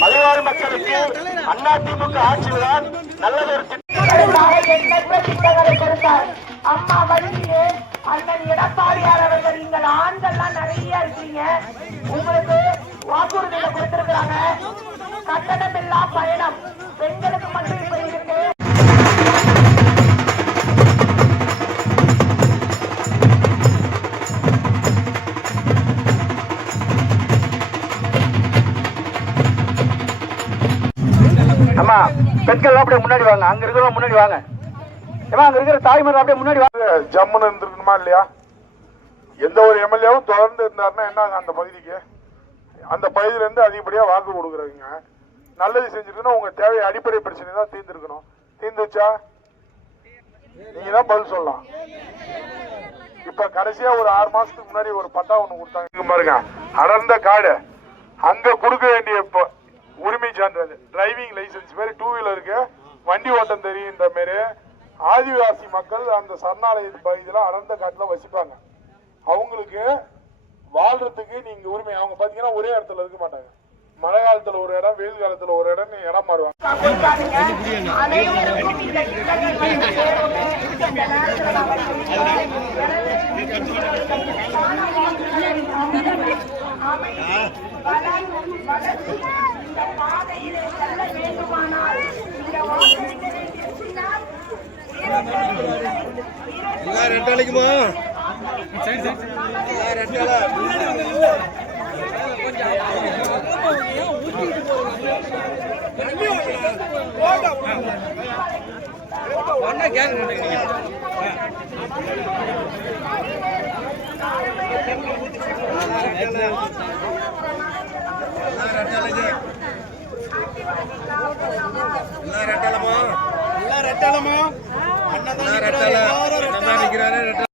மலைவாழ் மக்களுக்கு அதிமுக ஆட்சிதான் நல்லதொரு திட்டங்களை கொடுத்தார். அம்மா வழியிலே அண்ணன் எடப்பாடியார் அவர்கள் நீங்கள் ஆண்கள்லாம் நிறைய இருக்கீங்க, உங்களுக்கு வாக்குறுதிகளை கொடுத்திருக்கிறாங்க. கட்டணமில்லா பயணம் பெண்களுக்கு மட்டும் இப்ப இருக்கு. அம்மா பெண்கள் அப்படியே முன்னாடி வாங்க, அங்க இருக்கிற முன்னாடி வாங்க. அங்க இருக்கிற தாய்மார் அப்படியே முன்னாடி வாங்க. ஜம்முன்னு இருந்திருக்கணுமா இல்லையா? எந்த ஒரு எம்எல்ஏவும் தொடர்ந்து இருந்தாருன்னா என்ன அந்த பகுதிக்கு, அந்த பகுதியில இருந்து அதிகப்படியா வாக்கு கொடுக்குறீங்க. நல்லது செஞ்சிருக்கணும். உங்க தேவை அடிப்படை பிரச்சனை தான் தீர்ந்துருக்கணும். தீர்ந்துச்சா? நீங்க தான் பதில் சொல்லலாம். இப்ப கடைசியா ஒரு 6 மாசத்துக்கு முன்னாடி ஒரு பட்டா ஒண்ணு கொடுத்தாங்க பாருங்க, அடர்ந்த காடு. அங்க கொடுக்க வேண்டிய உரிமை சான்றிதழ், டிரைவிங் லைசன்ஸ் மாரி 2 வீலருக்கு வண்டி ஓட்டம் தெரியுன்ற மாரி ஆதிவாசி மக்கள் அந்த சரணாலய பகுதியில் அடர்ந்த காட்டுல வசிப்பாங்க. அவங்களுக்கு வாழ்றதுக்கு நீங்க உரிமை. அவங்க பாத்தீங்கன்னா ஒரே இடத்துல இருக்க மாட்டாங்க. மழை காலத்துல ஒரு இடம், வெயில் காலத்துல ஒரு இடம் இடம் மாறுவாங்க. ரெண்டாளைக்குமா ரெட்டாளமா அண்ணா தான்